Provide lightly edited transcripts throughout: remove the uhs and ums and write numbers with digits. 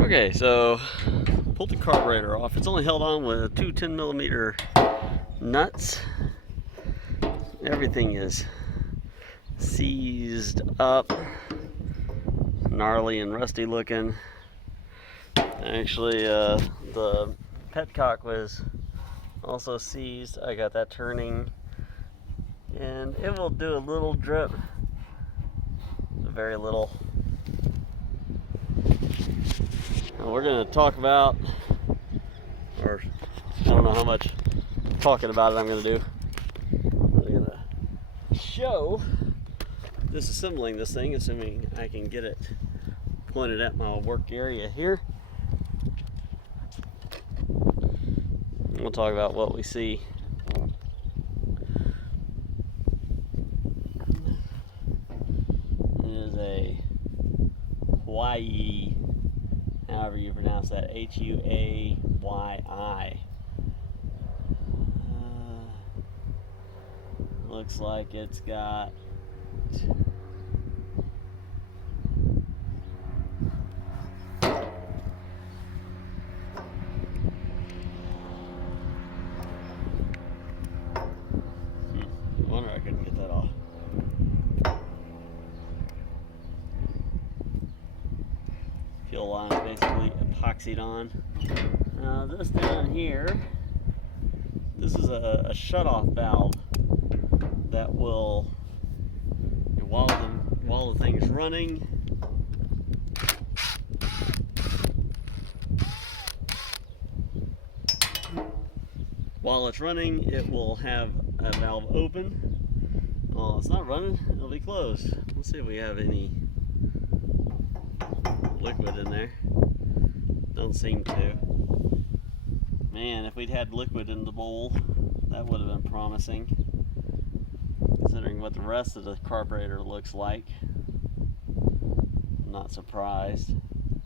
Okay, so pulled the carburetor off. It's only held on with two 10mm nuts. Everything is seized up, gnarly and rusty looking. Actually, the petcock was also seized. I got that turning, and it will do a little drip, very little. Now we're going to talk about, or I don't know how much talking about it I'm going to do. I'm going to show disassembling this thing, assuming I can get it pointed at my work area here. We'll talk about what we see. It is a Hawaii, however you pronounce that, Huayi. Looks like it's got I wonder I couldn't get that off. Fuel line is basically epoxied on. Now this down here, this is a shut-off valve that will, while the thing's running, it will have a valve open. Well, it's not running, it'll be closed. Let's see if we have any liquid in there. Don't seem to. Man, if we'd had liquid in the bowl, that would have been promising, considering what the rest of the carburetor looks like. I'm not surprised.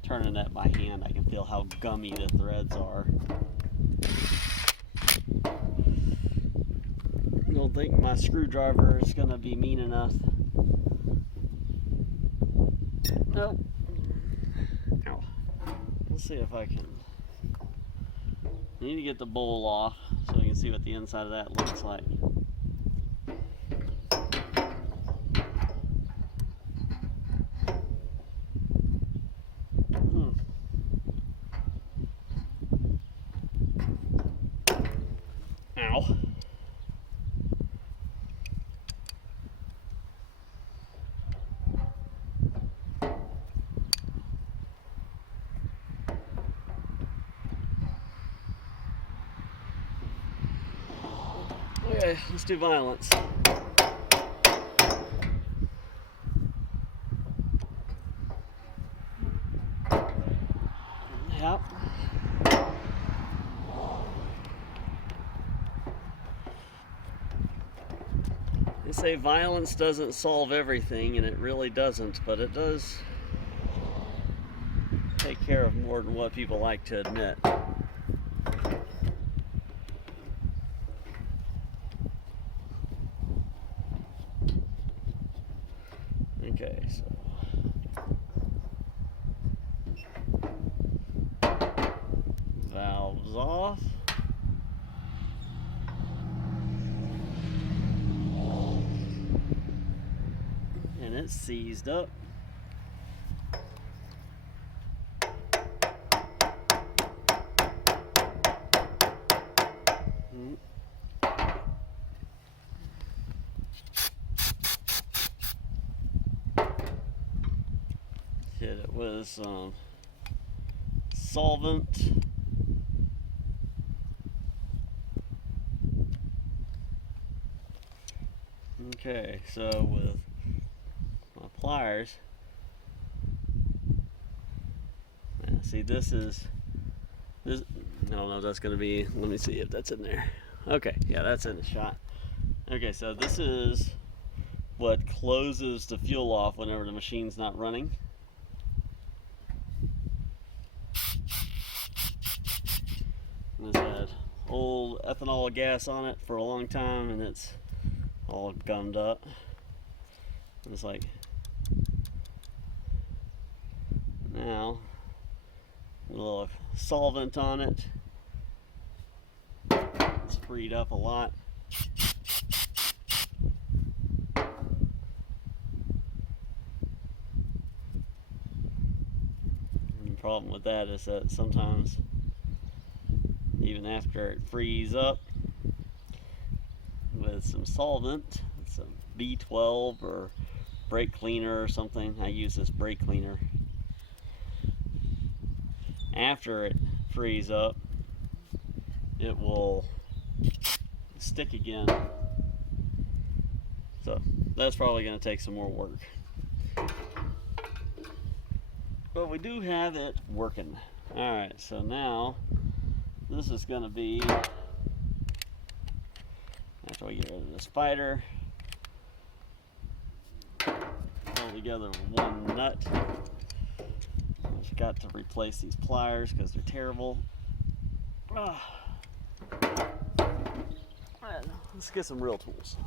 Turning that by hand, I can feel how gummy the threads are. I don't think my screwdriver is going to be mean enough. Nope. Ow. Let's see if I can. I need to get the bowl off so we can see what the inside of that looks like. Ow. Okay, let's do violence. Yep. They say violence doesn't solve everything, and it really doesn't, but it does take care of more than what people like to admit. Okay, so valves off. And it's seized up. Hit it with some solvent. Okay, so with my pliers, see, this. I don't know if that's going to be. Let me see if that's in there. Okay, yeah, that's in the shot. Okay, so this is what closes the fuel off whenever the machine's not running. This had old ethanol gas on it for a long time, and it's all gummed up. And it's like, now A little solvent on it. It's freed up a lot. And the problem with that is that sometimes, even after it frees up with some solvent, some B12 or brake cleaner or something, I use this brake cleaner. After it frees up, it will stick again. So that's probably going to take some more work. But we do have it working. Alright, so now this is going to be, after we get rid of the spider, pull together one nut. I've got to replace these pliers because they're terrible. Alright, let's get some real tools.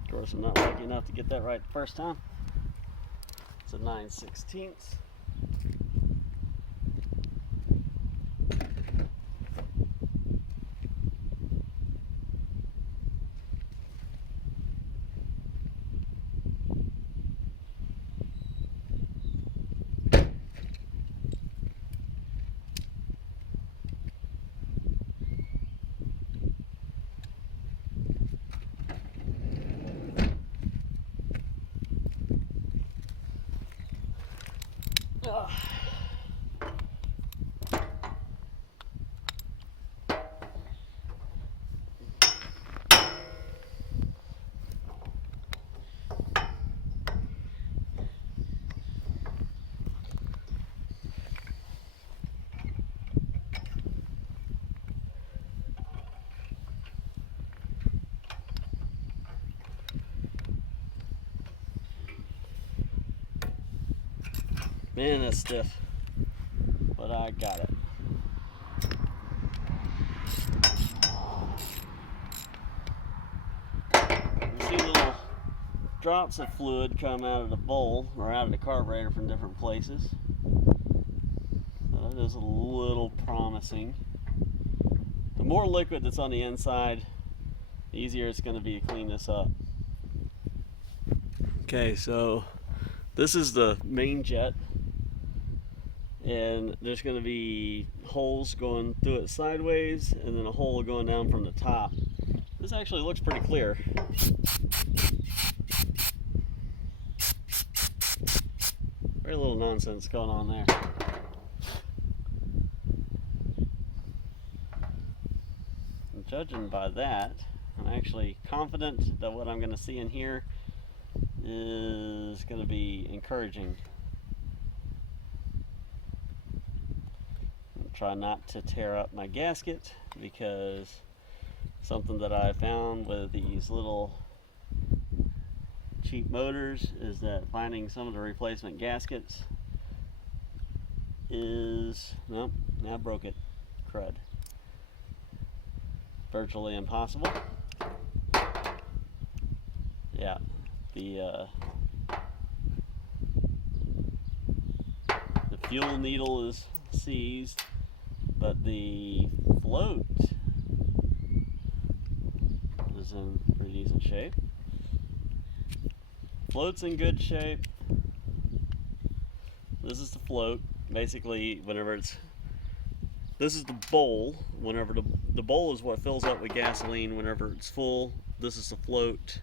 Of course, I'm not lucky enough to get that right the first time. It's a 9/16. Man, that's stiff, but I got it. You see little drops of fluid come out of the bowl or out of the carburetor from different places. So that is a little promising. The more liquid that's on the inside, the easier it's going to be to clean this up. Okay, so this is the main jet. And there's going to be holes going through it sideways and then a hole going down from the top. This actually looks pretty clear. Very little nonsense going on there. And judging by that, I'm actually confident that what I'm going to see in here is going to be encouraging. Try not to tear up my gasket, because something that I found with these little cheap motors is that finding some of the replacement gaskets is, nope, now broke it, crud, virtually impossible. Yeah, the fuel needle is seized, but the float is in pretty decent shape. Float's in good shape. This is the float. Basically, whenever it's, this is the bowl. Whenever the bowl is what fills up with gasoline whenever it's full. This is the float.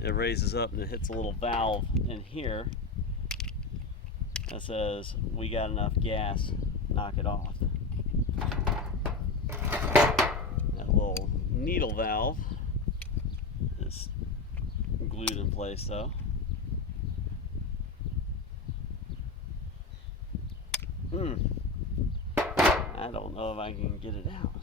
It raises up and it hits a little valve in here that says, we got enough gas, knock it off. That little needle valve is glued in place though. I don't know if I can get it out.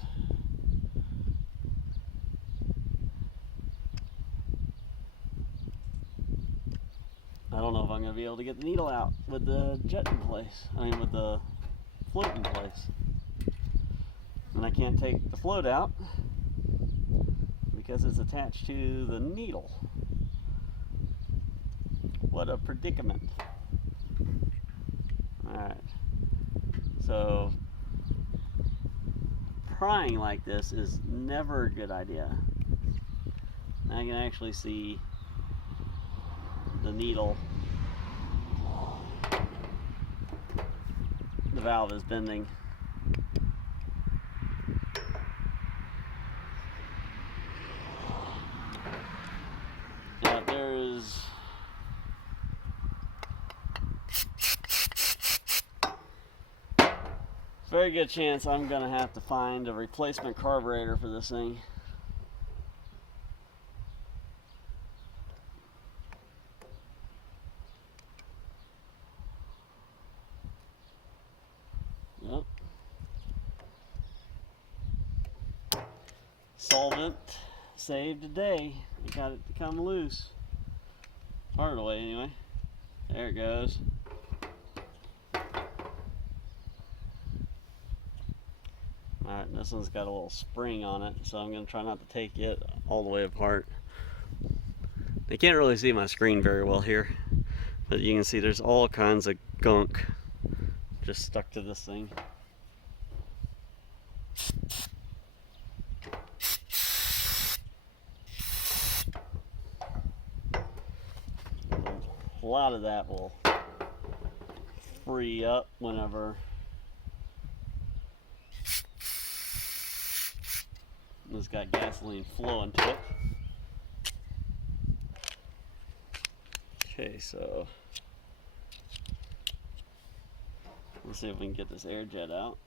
I don't know if I'm going to be able to get the needle out with the jet in place. I mean, with the float in place. And I can't take the float out because it's attached to the needle. What a predicament. Alright. So, prying like this is never a good idea. Now I can actually see the needle. The valve is bending. Now there's a very good chance I'm gonna have to find a replacement carburetor for this thing. Yep. Solvent saved the day. You got it to come loose. Part of the way anyway. There it goes. Alright, this one's got a little spring on it, so I'm going to try not to take it all the way apart. They can't really see my screen very well here, but you can see there's all kinds of gunk just stuck to this thing. A lot of that will free up whenever it's got gasoline flowing to it. Okay, so let's see if we can get this air jet out.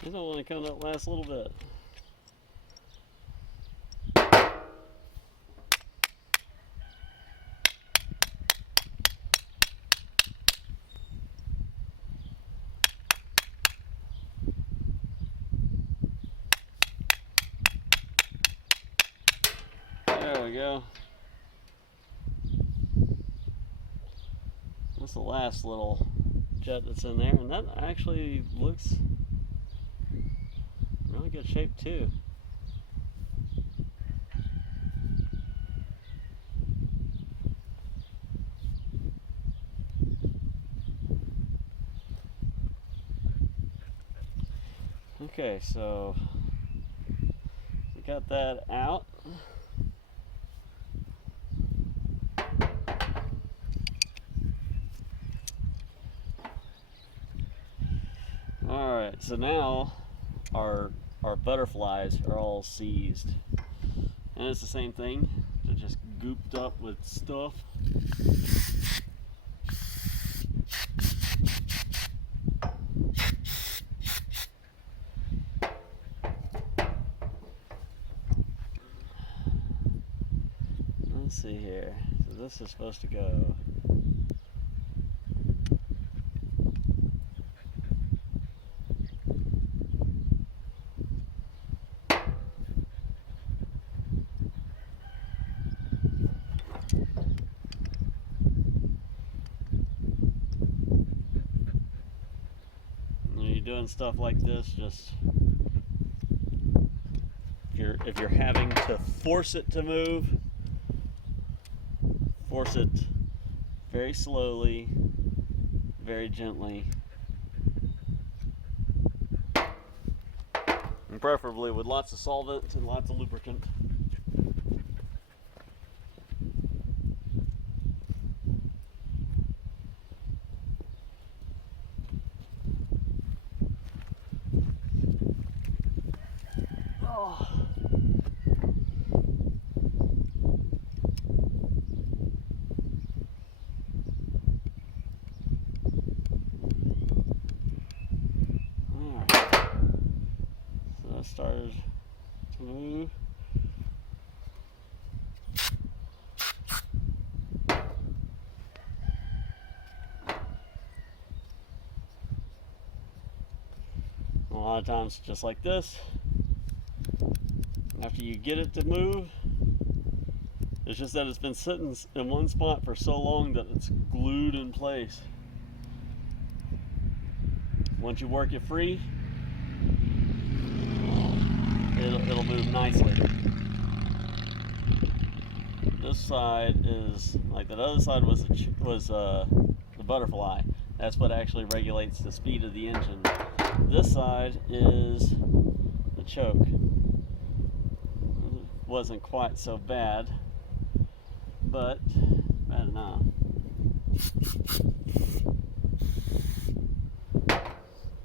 I don't want to come that last little bit. There we go. That's the last little jet that's in there, and that actually looks really good shape too. Okay, so we got that out. Alright, so now our butterflies are all seized. And it's the same thing. They're just gooped up with stuff. Let's see here. So this is supposed to go. doing stuff like this, just if you're having to force it to move, force it very slowly, very gently, and preferably with lots of solvent and lots of lubricant. Started to move. A lot of times, just like this, after you get it to move, it's just that it's been sitting in one spot for so long that it's glued in place. Once you work it free, it'll move nicely. This side is like that other side was the butterfly. That's what actually regulates the speed of the engine. This side is the choke. It wasn't quite so bad, but bad enough.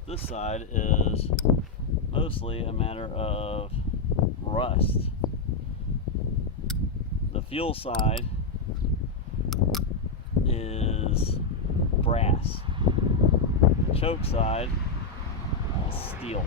This side is mostly a matter of rust. The fuel side is brass. The choke side is steel.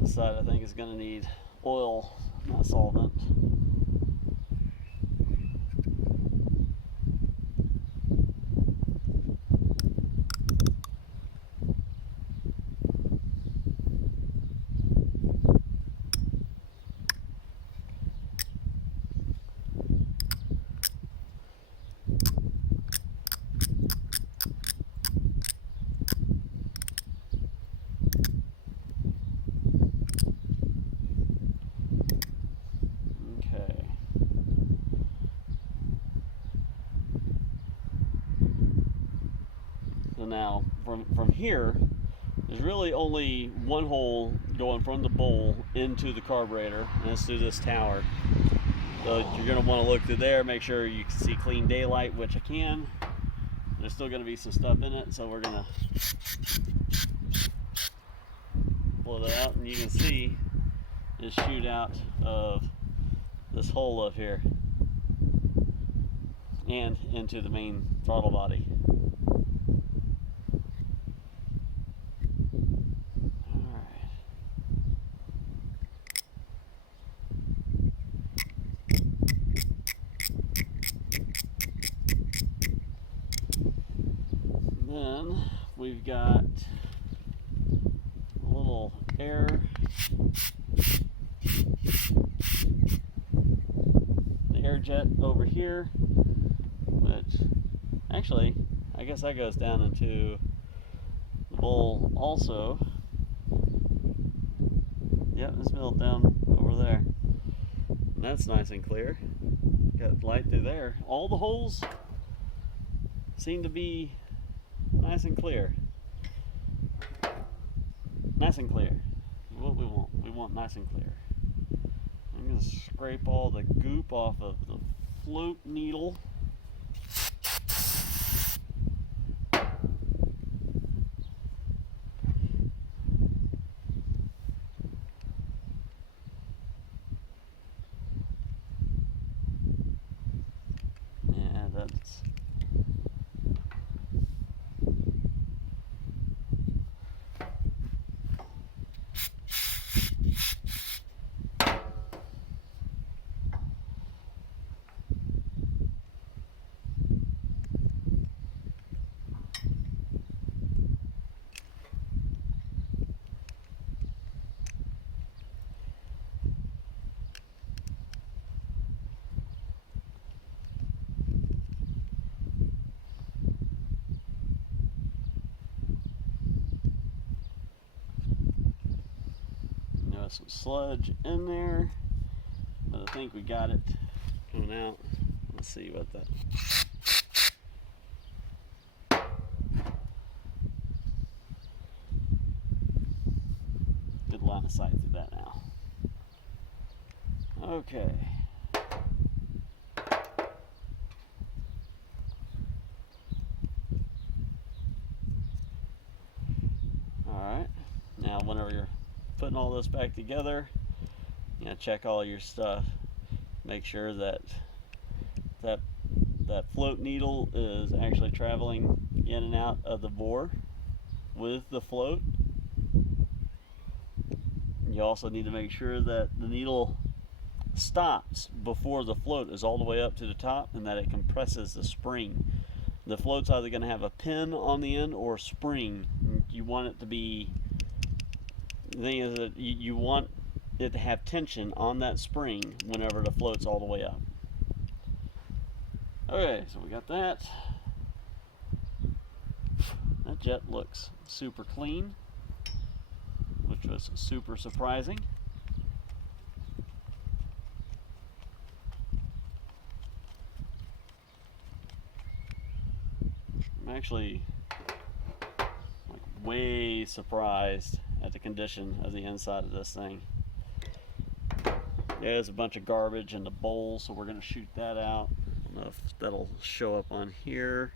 This side I think is going to need oil, not solvent. So now from here, there's really only one hole going from the bowl into the carburetor, and it's through this tower. So you're going to want to look through there, make sure you can see clean daylight, which I can. There's still going to be some stuff in it, so we're going to blow that out, and you can see it shoot out of this hole up here and into the main throttle body. Then we've got a little air jet over here, which actually I guess that goes down into the bowl also. Yep, it's milled down over there. And that's nice and clear. Got light through there. All the holes seem to be nice and clear. Nice and clear. What we want. We want nice and clear. I'm going to scrape all the goop off of the float needle. Yeah, that's... got some sludge in there, but I think we got it coming out. Let's see what that. Good line of sight through that now. Okay. Alright, now whenever you're putting all this back together, you know, check all your stuff. Make sure that that float needle is actually traveling in and out of the bore with the float. You also need to make sure that the needle stops before the float is all the way up to the top, and that it compresses the spring. The float's either going to have a pin on the end or a spring. You want it to be, the thing is that you want it to have tension on that spring whenever the float's all the way up. Okay, so we got that. That jet looks super clean, which was super surprising. I'm actually like way surprised at the condition of the inside of this thing. Yeah, there's a bunch of garbage in the bowl, so we're going to shoot that out. I don't know if that'll show up on here.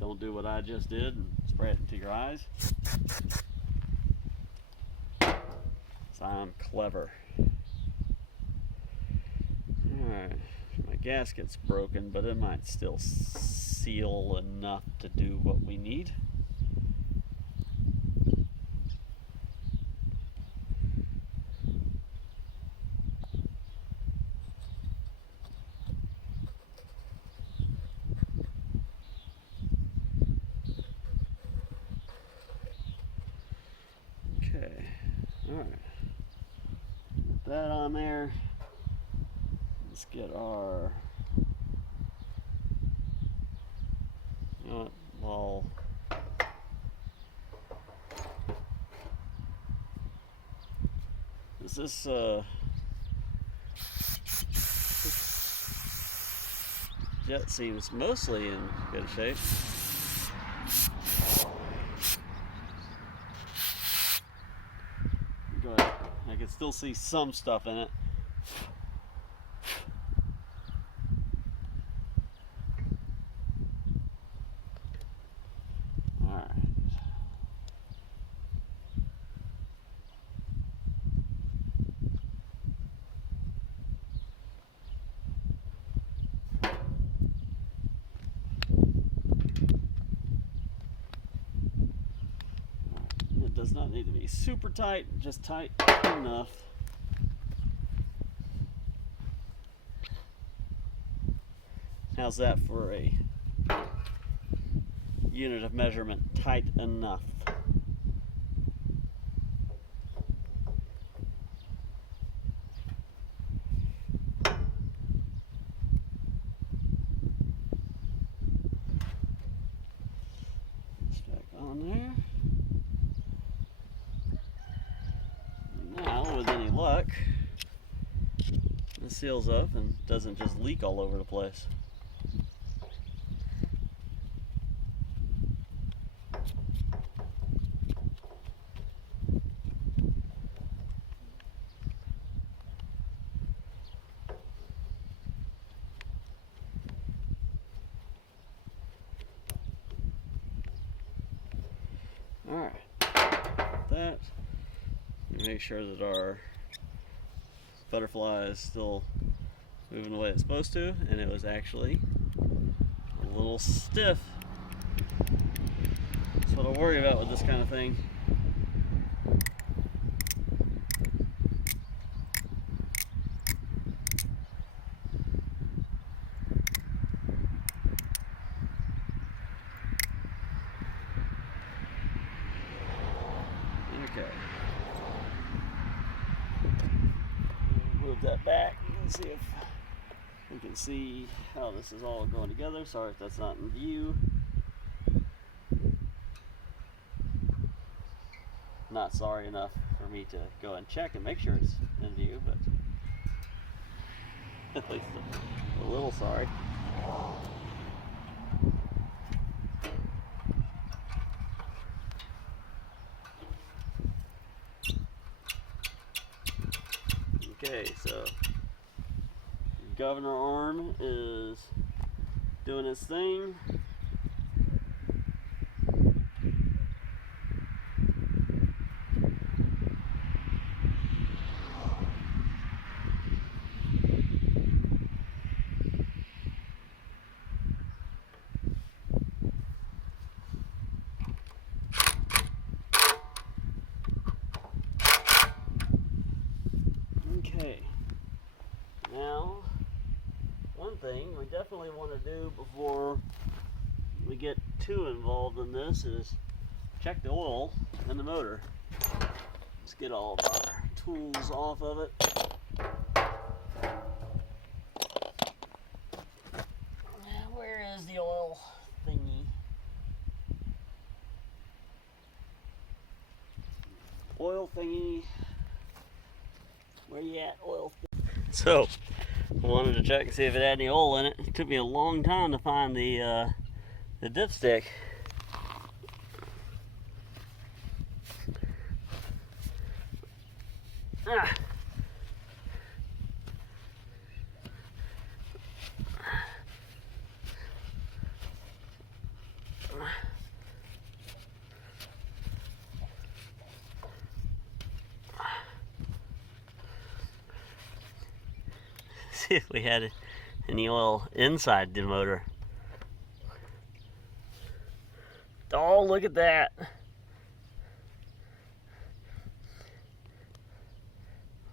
Don't do what I just did and spray it into your eyes. So I'm clever. Alright, my gasket's broken, but it might still seal enough to do what we need. Okay, alright. Put that on there. Let's get our, you know what, well, this jet seems mostly in good shape. Go ahead. I can still see some stuff in it. Does not need to be super tight, just tight enough. How's that for a unit of measurement? Tight enough. It's back on there. With any luck, it seals up and doesn't just leak all over the place. Alright, that. Make sure that our butterfly is still moving the way it's supposed to, and it was actually a little stiff. That's what I worry about with this kind of thing. Okay. Move that back and see if we can see how this is all going together. Sorry if that's not in view. not sorry enough for me to go and check and make sure it's in view, but at least a little sorry. Okay, so governor arm is doing its thing. Okay, now one thing we definitely want to do before we get too involved in this is check the oil in the motor. Let's get all of our tools off of it. Where is the oil thingy? Oil thingy. Where you at, oil thingy? So, I wanted to check and see if it had any oil in it. It took me a long time to find the dipstick. Ah. See if we had any oil inside the motor. Oh, look at that.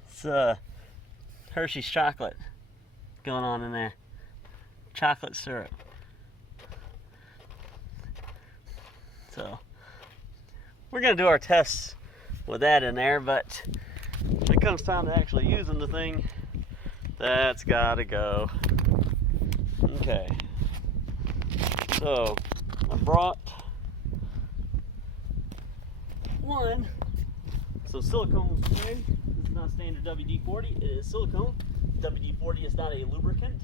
It's Hershey's chocolate going on in there. Chocolate syrup. So we're gonna do our tests with that in there, but when it comes time to actually using the thing, that's gotta go. Okay, so I brought some silicone spray. This is not standard WD-40, it is silicone. WD-40 is not a lubricant.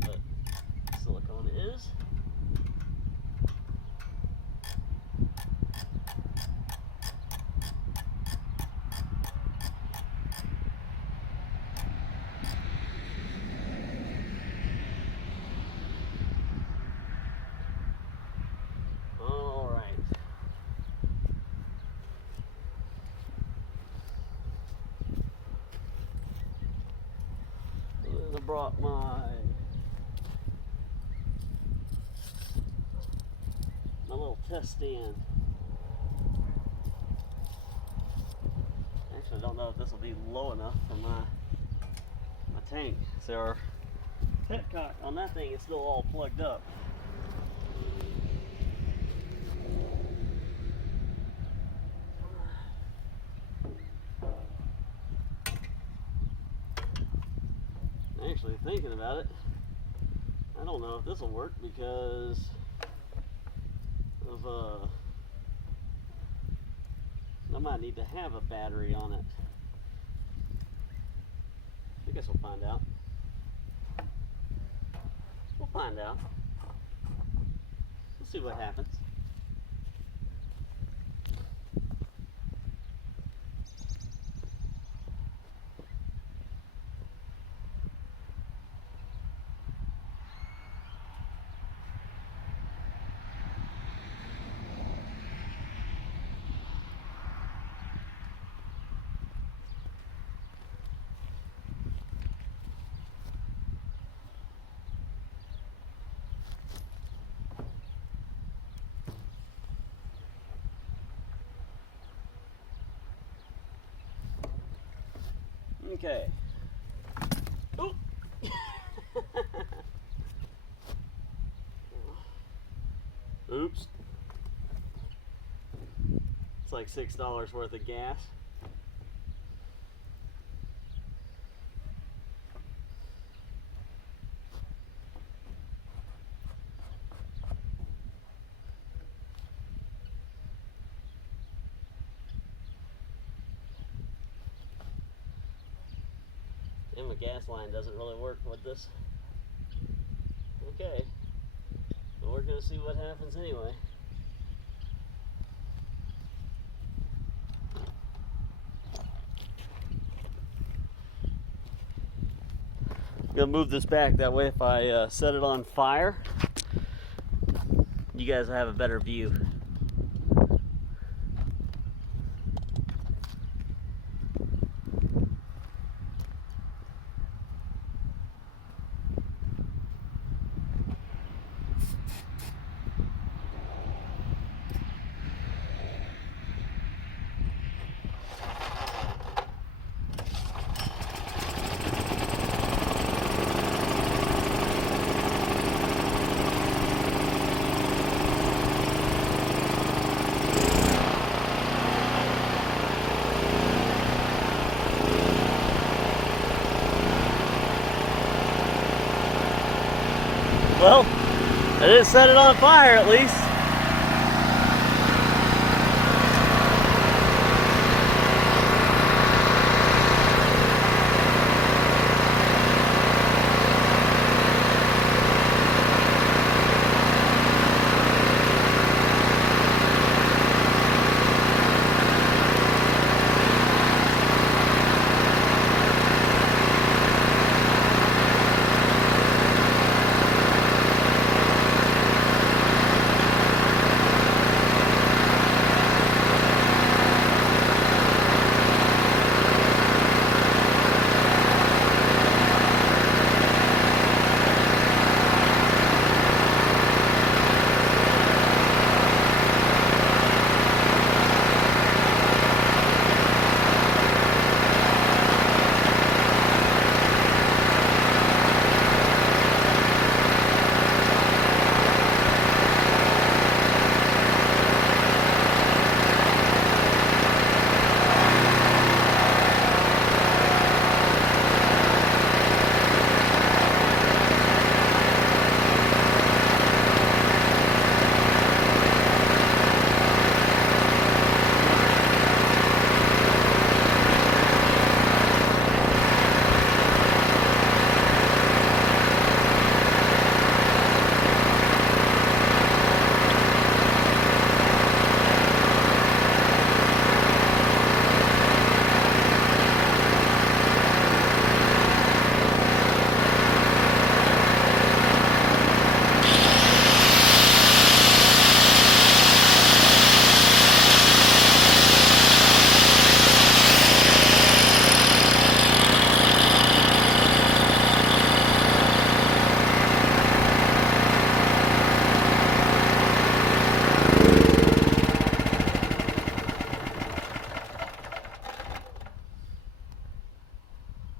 But silicone is. I brought my little test stand. Actually, I don't know if this will be low enough for my tank. So our petcock on that thing is still all plugged up. Actually, thinking about it, I don't know if this will work because of I might need to have a battery on it. I guess we'll find out. We'll find out. We'll see what happens. Okay. Oh. Oops. It's like $6 worth of gas. gas line doesn't really work with this. Okay, but we're gonna see what happens anyway. I'm gonna move this back, that way if I set it on fire, you guys will have a better view. Well, I didn't set it on fire at least.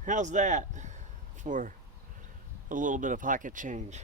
How's that for a little bit of pocket change?